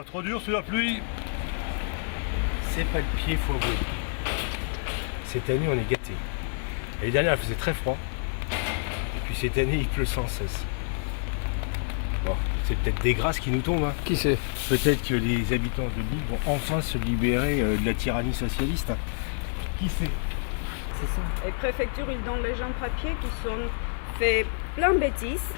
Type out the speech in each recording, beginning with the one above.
Pas trop dur sous la pluie. C'est pas le pied, faut avouer. Cette année, on est gâtés. L'année dernière, il faisait très froid. Et puis cette année, il pleut sans cesse. Bon, c'est peut-être des grâces qui nous tombent. Hein. Qui sait? Peut-être que les habitants de l'île vont enfin se libérer de la tyrannie socialiste. Qui sait? C'est ça. Et préfecture, ils donnent les gens papiers qui sont fait plein de bêtises.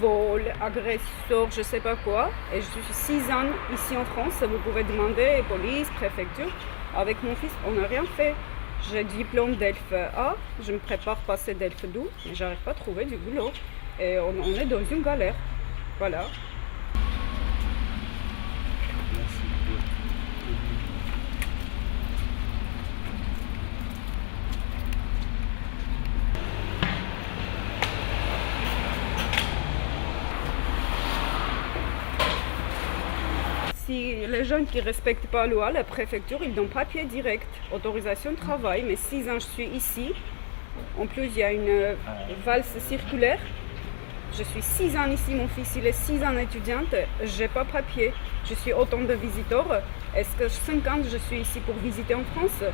Vol, agresseur, je sais pas quoi. Et je suis 6 ans ici en France. Vous pouvez demander police, préfecture. Avec mon fils, on n'a rien fait. J'ai diplôme d'ELF A. Je me prépare à passer d'ELF 2. Mais j'arrive pas à trouver du boulot. Et on est dans une galère. Voilà. Si les gens qui ne respectent pas la loi, la préfecture, ils donnent papier direct, autorisation de travail. Mais 6 ans, je suis ici. En plus, il y a une valse circulaire. Je suis 6 ans ici, mon fils, il est 6 ans étudiante. Je n'ai pas papier. Je suis autant de visiteurs. Est-ce que 5 ans, je suis ici pour visiter en France?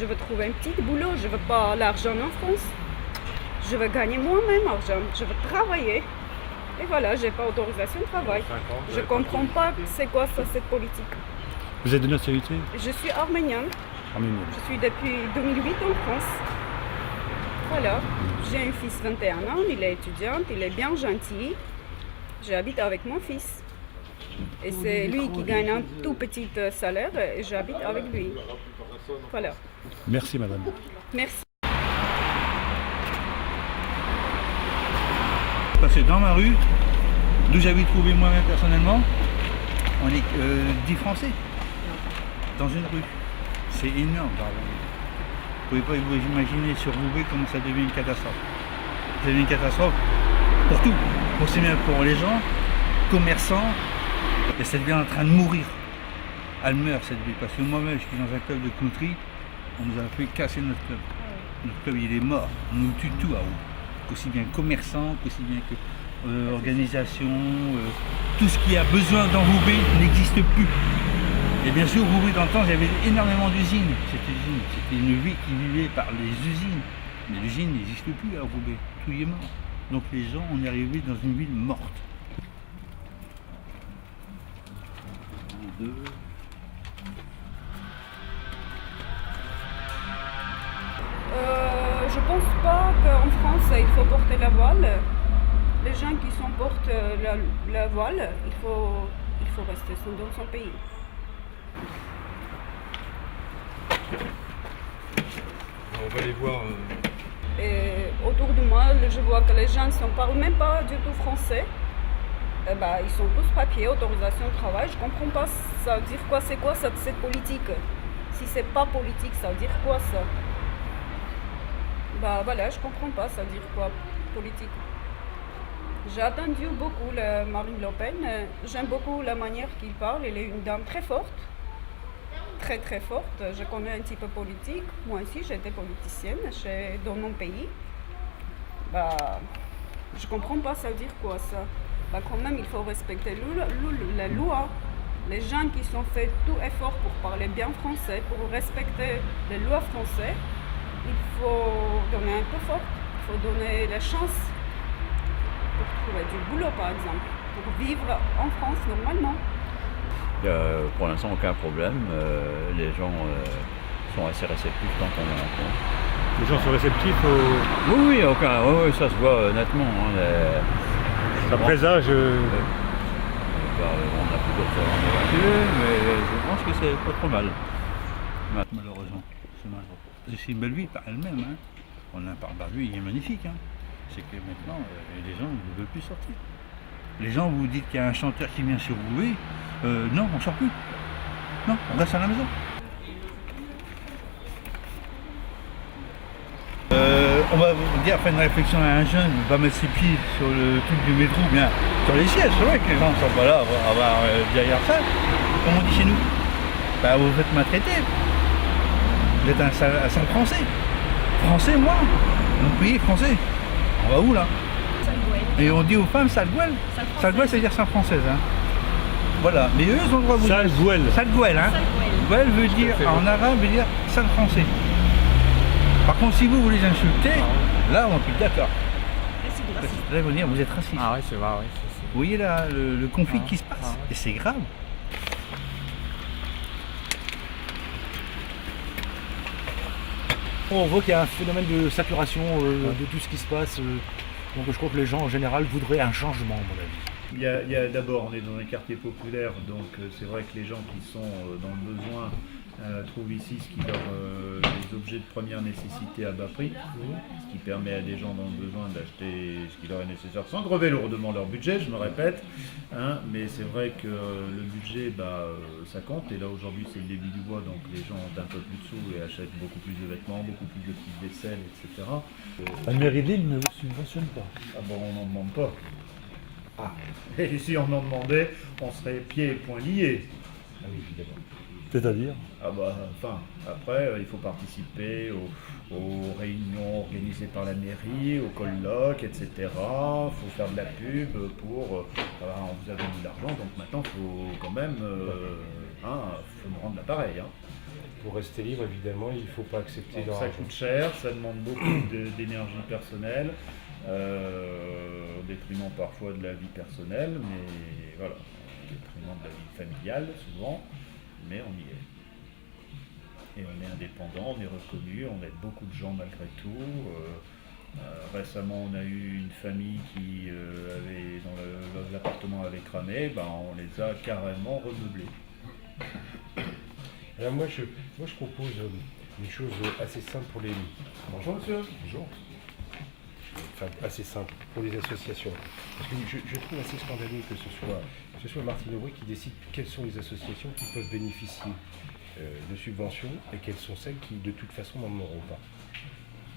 Je veux trouver un petit boulot. Je ne veux pas l'argent en France. Je veux gagner moi-même l'argent. Je veux travailler. Et voilà, j'ai pas autorisation de travail. Je comprends pas c'est quoi ça, cette politique. Vous êtes de nationalité? Je suis arménienne. Arménienne. Je suis depuis 2008 en France. Voilà. J'ai un fils 21 ans, il est étudiant, il est bien gentil. J'habite avec mon fils. Et c'est lui qui gagne un tout petit salaire et j'habite avec lui. Voilà. Merci madame. Merci. Parce que dans ma rue, d'où j'avais trouvé moi-même personnellement, on est 10 Français dans une rue. C'est énorme. Vous ne pouvez pas vous imaginer sur Roubaix comment ça devient une catastrophe. Ça devient une catastrophe pour tout, aussi bien pour les gens, commerçants, et ça devient en train de mourir. Elle meurt cette ville, parce que moi-même je suis dans un club de country, on nous a fait casser notre club. Notre club il est mort, on nous tue tout à Roubaix. Aussi bien commerçants, aussi bien que organisation, tout ce qui a besoin dans Roubaix n'existe plus. Et bien sûr, Roubaix dans le temps, il y avait énormément d'usines. C'était une ville qui vivait par les usines. Mais l'usine n'existe plus à Roubaix, tout y est mort. Donc les gens, on est arrivé dans une ville morte. Je pense pas qu'en France il faut porter la voile. Les gens qui portent la voile, il faut rester dans son pays. On va les voir. Et autour de moi, je vois que les gens ne parlent même pas du tout français. Eh ben, ils sont tous papiers, autorisation de travail. Je comprends pas, ça veut dire quoi, c'est quoi cette politique? Si c'est pas politique, ça veut dire quoi ça? Bah voilà, je comprends pas, ça veut dire quoi, politique. J'ai attendu beaucoup Marine Le Pen. J'aime beaucoup la manière qu'il parle. Elle est une dame très forte, très très forte. Je connais un petit peu politique. Moi aussi, j'étais politicienne dans mon pays. Bah, je comprends pas, ça veut dire quoi ça? Bah quand même, il faut respecter la loi. Les gens qui sont fait tout effort pour parler bien français, pour respecter les lois françaises, il faut donner un peu fort, il faut donner la chance pour trouver du boulot par exemple, pour vivre en France normalement. Il n'y a pour l'instant aucun problème, les gens sont assez réceptifs quand on les rencontre. Les gens sont réceptifs au... Oui, oui, ça se voit nettement. Hein, Ça présage... on a plutôt de faire mais je pense que c'est pas trop mal. Malheureusement, c'est malheureux. C'est une belle ville par elle-même. Hein. On a par la vue, il est magnifique. Hein. C'est que maintenant, les gens ne veulent plus sortir. Les gens vous dites qu'il y a un chanteur qui vient sur Roubaix. Non, on ne sort plus. Non, on reste à la maison. On va vous dire, faire une réflexion à un jeune, il va mettre ses pieds sur le truc du métro, bien sur les sièges. C'est vrai que les gens ne sont pas là à avoir derrière ça. Comme on dit chez nous, bah, vous faites maltraiter. Vous êtes un sale français. Français, moi, mon pays est français. On va où là? Et on dit aux femmes sale gouelle. Sale gouelle, c'est-à-dire sale française. Hein. Voilà, mais eux ils ont le droit de vous Sal Gouel. Sal Gouel, hein. Gouel veut dire, en arabe, veut dire sale français. Par contre, si vous les insultez, là on peut être d'accord. Là, ils vont dire, vous êtes raciste. Ah ouais, c'est vrai, ouais. Vous voyez là le conflit qui se passe, et c'est grave. On voit qu'il y a un phénomène de saturation de tout ce qui se passe. Donc je crois que les gens en général voudraient un changement, à mon avis. Il y a d'abord, on est dans un quartier populaire, donc c'est vrai que les gens qui sont dans le besoin trouvent ici les objets de première nécessité à bas prix, ce qui permet à des gens dans le besoin d'acheter ce qui leur est nécessaire sans grever lourdement leur budget, je me répète, hein, mais c'est vrai que le budget, ça compte, et là aujourd'hui c'est le début du mois, donc les gens ont un peu plus de sous et achètent beaucoup plus de vêtements, beaucoup plus de petites vaisselles, etc. La mairie de Lille ne vous subventionne pas. Ah bon, on n'en demande pas. Ah, et si on en demandait, on serait pieds et poings liés. Ah oui, évidemment. C'est-à-dire? Ah enfin, après, il faut participer aux réunions organisées par la mairie, aux colloques, etc. Il faut faire de la pub pour... on vous a donné de l'argent, donc maintenant, il faut quand même... faut me rendre l'appareil. Hein. Pour rester libre, évidemment, il ne faut pas accepter Donc, leur ça argent. coûte cher, ça demande beaucoup d'énergie personnelle, au détriment parfois de la vie personnelle, mais voilà, au détriment de la vie familiale souvent, mais on y est. Et on est indépendant, on est reconnu, on aide beaucoup de gens malgré tout. Récemment, on a eu une famille qui dont l'appartement avait cramé, on les a carrément remeublés. Alors moi je propose une chose assez simple pour les... Bonjour monsieur. Bonjour. Enfin, assez simple pour les associations. Parce que je trouve assez scandaleux que ce soit Martine Aubry qui décide quelles sont les associations qui peuvent bénéficier de subventions et quelles sont celles qui de toute façon n'en auront pas.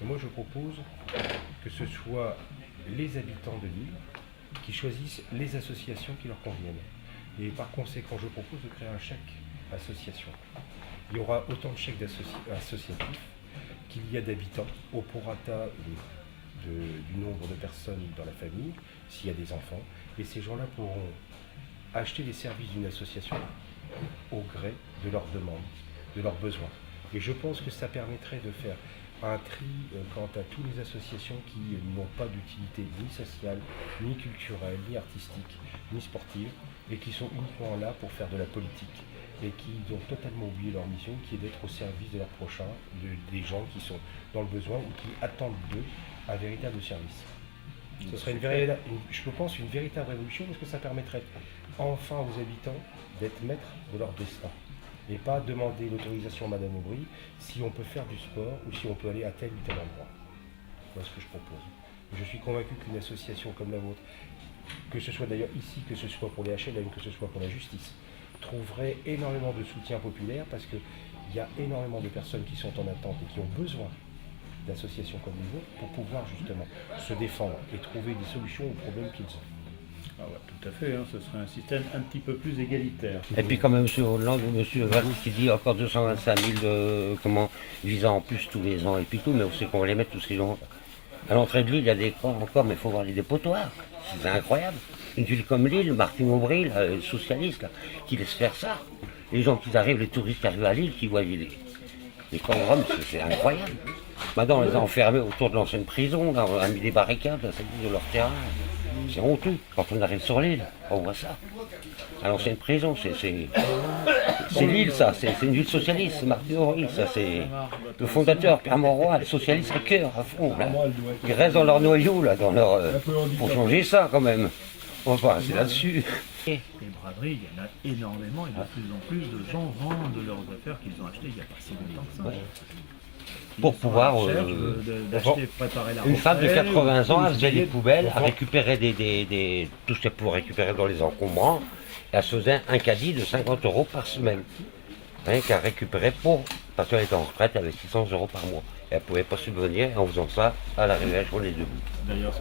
Et moi je propose que ce soit les habitants de l'île qui choisissent les associations qui leur conviennent. Et par conséquent, je propose de créer un chèque association. Il y aura autant de chèques associatifs qu'il y a d'habitants au prorata du nombre de personnes dans la famille, s'il y a des enfants, et ces gens-là pourront acheter les services d'une association au gré de leurs demandes, de leurs besoins. Et je pense que ça permettrait de faire un tri quant à toutes les associations qui n'ont pas d'utilité ni sociale, ni culturelle, ni artistique, ni sportive, et qui sont uniquement là pour faire de la politique, et qui ont totalement oublié leur mission, qui est d'être au service de leurs prochains, des gens qui sont dans le besoin ou qui attendent d'eux un véritable service. Ce serait je pense une véritable révolution, parce que ça permettrait enfin aux habitants d'être maîtres de leur destin. Et pas demander l'autorisation à Madame Aubry si on peut faire du sport ou si on peut aller à tel ou tel endroit. Voilà ce que je propose. Je suis convaincu qu'une association comme la vôtre, que ce soit d'ailleurs ici, que ce soit pour les HLM, que ce soit pour la justice, trouverait énormément de soutien populaire, parce qu'il y a énormément de personnes qui sont en attente et qui ont besoin d'associations comme les vôtres pour pouvoir justement se défendre et trouver des solutions aux problèmes qu'ils ont. Ah ouais, tout à fait, hein, ce serait un système un petit peu plus égalitaire. Et puis comme M. Hollande, M. Valls qui dit encore 225 000 visas en plus tous les ans et puis tout, mais on sait qu'on va les mettre tous ces gens. À l'entrée de l'île, il y a des camps encore, mais il faut voir les dépotoirs. C'est incroyable. Une ville comme Lille, Martine Aubry, le socialiste, là, qui laisse faire ça. Les gens qui arrivent, les touristes qui arrivent à Lille, qui voient les camps de Rome, c'est incroyable. Maintenant, on les a enfermés autour de l'ancienne prison, là, on a mis des barricades, ça dit de leur terrain. C'est honteux. Quand on arrive sur l'île, on voit ça. À l'ancienne prison, c'est l'île, ça. C'est une ville socialiste, c'est Martine Aubry, ça. C'est le fondateur, Pierre Monroy, le socialiste à cœur, à fond. Là. Ils restent dans leur noyau, là, pour changer ça, quand même. On va pas rester là-dessus. Les braderies, il y en a énormément, et de plus en plus de gens vendent leurs affaires qu'ils ont achetées il n'y a pas si longtemps que ça. Ouais. Pour pouvoir une femme de 80 ans, elle faisait des poubelles, elle récupérait tout ce qu'elle pouvait récupérer dans les encombrants, et elle se faisait un caddie de 50 € par semaine. Rien qu'elle récupérait parce qu'elle était en retraite, elle avait 600 € par mois. Et elle ne pouvait pas subvenir en faisant ça à l'arrivée à la journée debout,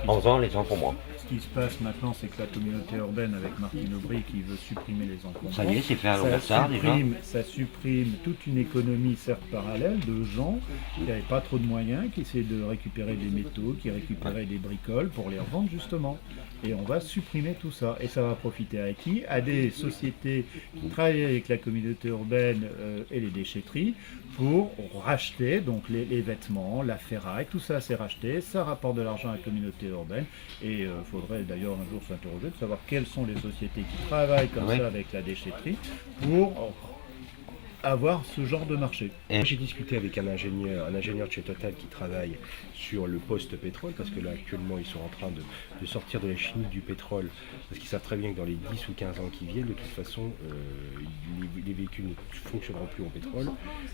en faisant les encombrants. Ce qui se passe maintenant, c'est que la communauté urbaine, avec Martine Aubry, qui veut supprimer les encombrants, ça y est, c'est fait à l'Ambassadeur déjà. Ça supprime toute une économie, certes parallèle, de gens qui n'avaient pas trop de moyens, qui essaient de récupérer des métaux, qui récupéraient des bricoles pour les revendre justement. Et on va supprimer tout ça. Et ça va profiter à qui? À des sociétés qui travaillent avec la communauté urbaine et les déchetteries pour racheter donc les vêtements, la ferraille, tout ça c'est racheté, ça rapporte de l'argent à la communauté urbaine. Et il faudrait d'ailleurs un jour s'interroger de savoir quelles sont les sociétés qui travaillent comme ça avec la déchetterie pour avoir ce genre de marché. J'ai discuté avec un ingénieur de chez Total qui travaille sur le post-pétrole, parce que là actuellement ils sont en train de sortir de la chimie du pétrole, parce qu'ils savent très bien que dans les 10 ou 15 ans qui viennent, de toute façon, les véhicules ne fonctionneront plus au pétrole,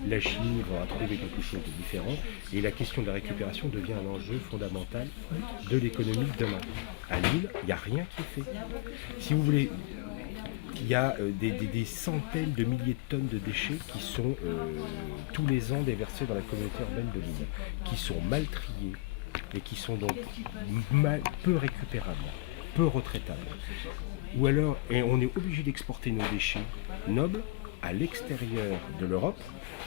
la chimie va trouver quelque chose de différent, et la question de la récupération devient un enjeu fondamental de l'économie de demain. À Lille, il n'y a rien qui est fait. Si vous voulez, il y a des centaines de milliers de tonnes de déchets qui sont tous les ans déversés dans la communauté urbaine de Lille, qui sont mal triés et qui sont donc peu récupérables, peu retraitables. Ou alors, et on est obligé d'exporter nos déchets nobles à l'extérieur de l'Europe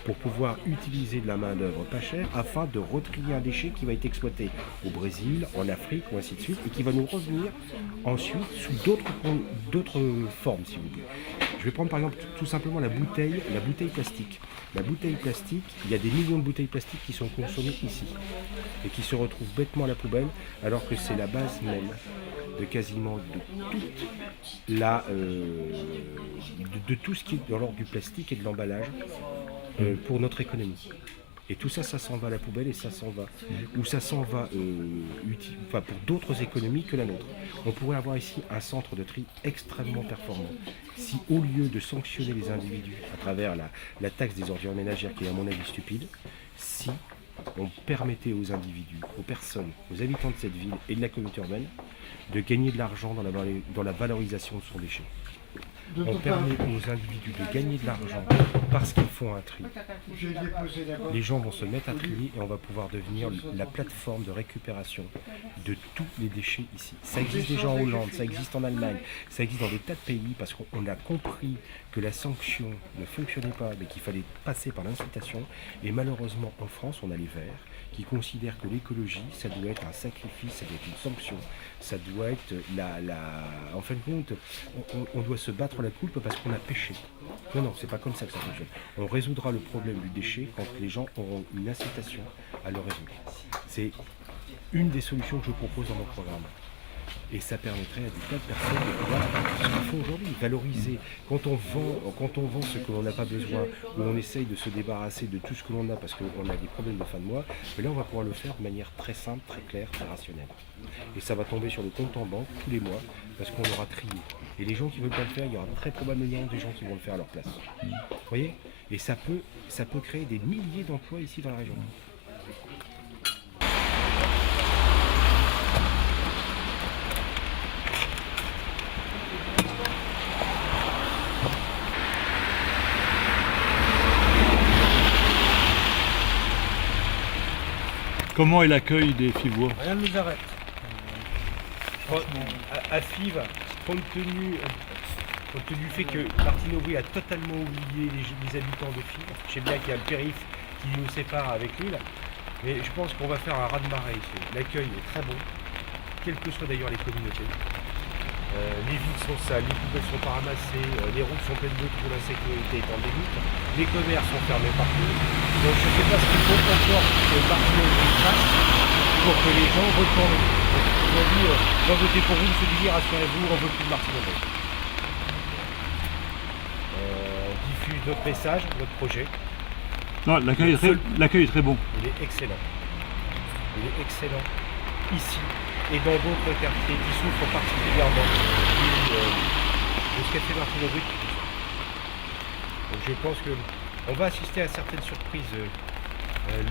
pour pouvoir utiliser de la main-d'œuvre pas chère afin de retrier un déchet qui va être exploité au Brésil, en Afrique ou ainsi de suite et qui va nous revenir ensuite sous d'autres formes, si vous voulez. Je vais prendre par exemple tout simplement la bouteille plastique. La bouteille plastique, il y a des millions de bouteilles plastiques qui sont consommées ici et qui se retrouvent bêtement à la poubelle alors que c'est la base même de quasiment de tout ce qui est dans l'ordre du plastique et de l'emballage pour notre économie. Et tout ça, ça s'en va à la poubelle et ça s'en va. Ou ça s'en va pour d'autres économies que la nôtre. On pourrait avoir ici un centre de tri extrêmement performant. Si au lieu de sanctionner les individus à travers la taxe des ordures ménagères, qui est à mon avis stupide, si on permettait aux individus, aux personnes, aux habitants de cette ville et de la communauté urbaine de gagner de l'argent dans la valorisation de son déchet. On permet aux individus de gagner de l'argent parce qu'ils font un tri. Les gens vont se mettre à trier et on va pouvoir devenir la plateforme de récupération de tous les déchets ici. Ça existe déjà en Hollande, ça existe en Allemagne, ça existe dans des tas de pays parce qu'on a compris que la sanction ne fonctionnait pas mais qu'il fallait passer par l'incitation. Et malheureusement en France, on a les Verts qui considèrent que l'écologie, ça doit être un sacrifice, ça doit être une sanction, ça doit être en fin de compte, on doit se battre la coulpe parce qu'on a péché. Non, c'est pas comme ça que ça fonctionne. On résoudra le problème du déchet quand les gens auront une incitation à le résoudre. C'est une des solutions que je propose dans mon programme. Et ça permettrait à des tas de personnes de pouvoir ce qu'ils font aujourd'hui, valoriser. Quand on vend ce que l'on n'a pas besoin, ou on essaye de se débarrasser de tout ce que l'on a parce qu'on a des problèmes de fin de mois, mais là on va pouvoir le faire de manière très simple, très claire, très rationnelle. Et ça va tomber sur le compte en banque tous les mois parce qu'on aura trié. Et les gens qui ne veulent pas le faire, il y aura très probablement des gens qui vont le faire à leur place. Vous voyez? Et ça peut créer des milliers d'emplois ici dans la région. Comment est l'accueil des Fivois? Rien ne nous arrête. À Fives, compte tenu du fait que Martine Aubry a totalement oublié les habitants de Fives, je sais bien qu'il y a le périph' qui nous sépare avec Lille, mais je pense qu'on va faire un raz-de-marée ici. L'accueil est très bon, quelles que soient d'ailleurs les communautés. Les villes sont sales, les poubelles sont pas ramassées, les routes sont pleines d'eau pour la sécurité est endémique, les commerces sont fermés partout. Donc je ne sais pas ce qu'il faut encore que Martine Aubry fasse pour que les gens retournent. Ils ont dit, on va voter pour vous, monsieur Duvier, rassurez-vous, on ne veut plus de Martine Aubry. On diffuse notre message, notre projet. Non, l'accueil est très bon. Il est excellent. Il est excellent ici et dans d'autres quartiers qui souffrent particulièrement de ce qu'a fait Martine Aubry. Donc je pense qu'on va assister à certaines surprises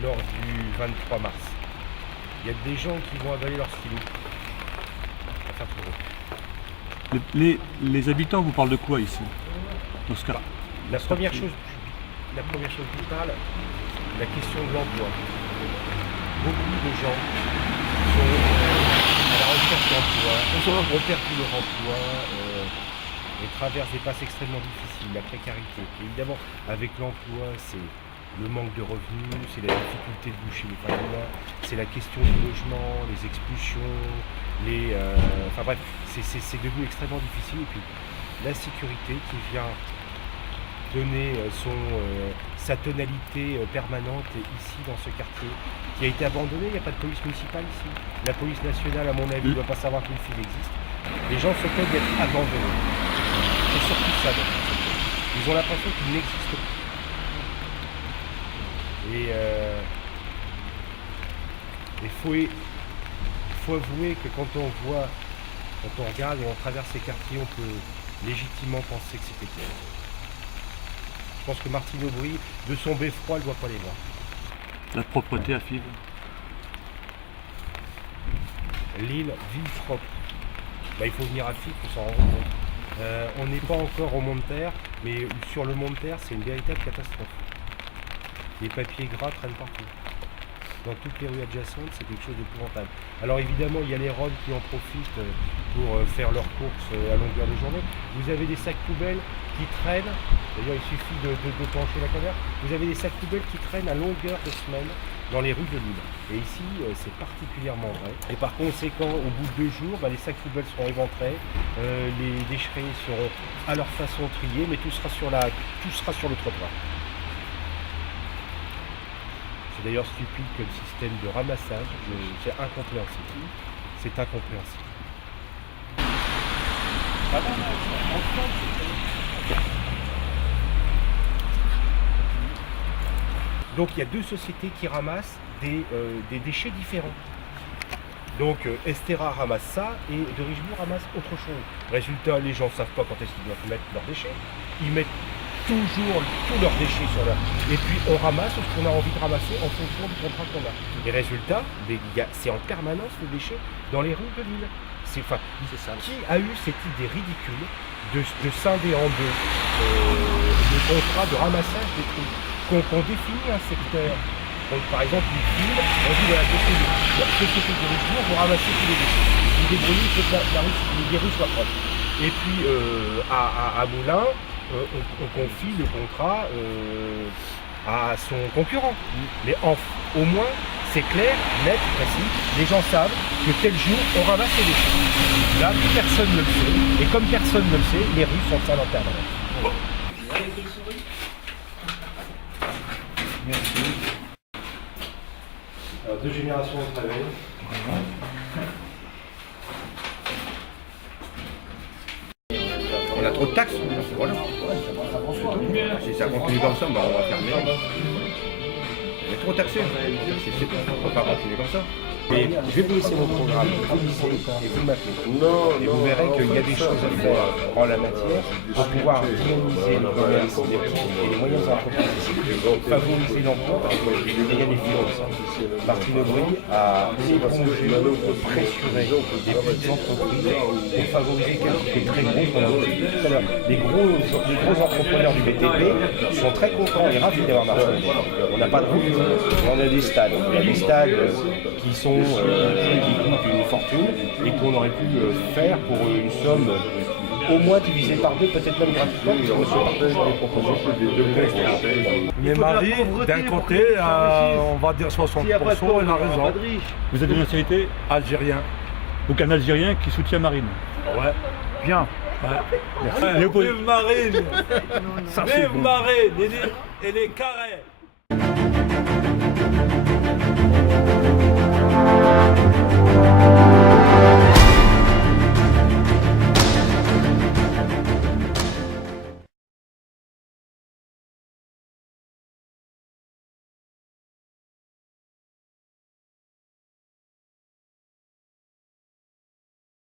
lors du 23 mars. Il y a des gens qui vont avaler leur stylo. Ça va faire tout drôle. Les habitants vous parlent de quoi ici dans ce cas? La première chose qui parle, la question de l'emploi. Beaucoup de gens sont à la recherche d'emploi, ont perdu leur emploi et traversent des passes extrêmement difficiles, la précarité. Et évidemment, avec l'emploi, c'est le manque de revenus, c'est la difficulté de boucher les fins de mois, c'est la question du logement, les expulsions, Enfin bref, c'est devenu extrêmement difficile. Et puis l'insécurité qui vient donner sa tonalité permanente ici dans ce quartier, qui a été abandonné. Il n'y a pas de police municipale ici. La police nationale, à mon avis, ne doit pas savoir qu'une file existe. Les gens se plaignent d'être abandonnés. C'est surtout ça. Ils ont l'impression qu'ils n'existent pas. Et il faut avouer que quand on regarde et on traverse ces quartiers, on peut légitimement penser que c'était clair. Je pense que Martine Aubry, de son beffroi, ne doit pas les voir. La propreté à Fives. L'île, ville propre. Il faut venir à Fives pour s'en rendre compte. On n'est pas encore au Mont de Terre, mais sur le Mont de Terre, c'est une véritable catastrophe. Les papiers gras traînent partout. Dans toutes les rues adjacentes, c'est quelque chose d'épouvantable. Alors évidemment, il y a les Roms qui en profitent pour faire leurs courses à longueur de journée. Vous avez des sacs poubelles qui traînent, d'ailleurs il suffit de pencher la caméra, vous avez des sacs poubelles qui traînent à longueur de semaine dans les rues de l'île. Et ici, c'est particulièrement vrai. Et par conséquent, au bout de 2 jours, les sacs poubelles seront éventrés, les déchetries seront à leur façon triées, mais tout sera sur le trottoir. C'est d'ailleurs stupide que le système de ramassage, c'est incompréhensible. C'est incompréhensible. Donc il y a 2 sociétés qui ramassent des déchets différents. Donc Estera ramasse ça et de Richebourg ramasse autre chose. Résultat, les gens ne savent pas quand est-ce qu'ils doivent mettre leurs déchets. Ils mettent toujours tous leurs déchets sur là. Et puis on ramasse ce qu'on a envie de ramasser en fonction du contrat qu'on a. Et résultat, c'est en permanence les déchets dans les rues de l'île. C'est ça. Qui a eu cette idée ridicule de scinder en 2 le contrat de ramassage des trucs, qu'on définit un secteur. Donc par exemple une ville, on dit voilà, la société de Richebourg, vous ramassez tous les déchets. Vous débrouillez que les rues soient propres. Et puis à Moulins, on confie le contrat à son concurrent. Mais au moins, c'est clair, net, précis. Les gens savent que tel jour, on ramasse les déchets. Là, personne ne le sait. Et comme personne ne le sait, les rues sont sales en permanence. Merci. Alors, 2 générations de travail. On a trop de taxes, voilà. Si ça continue comme ça, on va fermer. On est trop taxé. C'est pas, on ne peut pas continuer comme ça. Mais je vais vous laisser mon programme, vous lisez et vous m'appelez. Et vous verrez qu'il y a des choses à faire en la matière pour pouvoir dynamiser le commerce des petites et les moyennes entreprises ici, favoriser l'emploi parce qu'il y a des finances. Martine Aubry a épongé, pressuré des petites entreprises pour favoriser quelque chose qui est très gros. Comme on l'a dit tout à l'heure, les gros entrepreneurs du BTP sont très contents et ravis d'avoir Martine Aubry. On n'a pas de route, on a des stades. Il y a des stades qui sont qui coûtent une fortune et qu'on aurait pu faire pour une somme au moins divisée par 2, peut-être même gratuitement, puisque M. Partage avait proposé. Mais Marie, d'un côté, on va dire 60%, elle a raison. Vous êtes de nationalité Algérien. Donc un Algérien qui soutient Marine. Ouais. Bien. Vive Marine. Vive Marine, elle est carrée.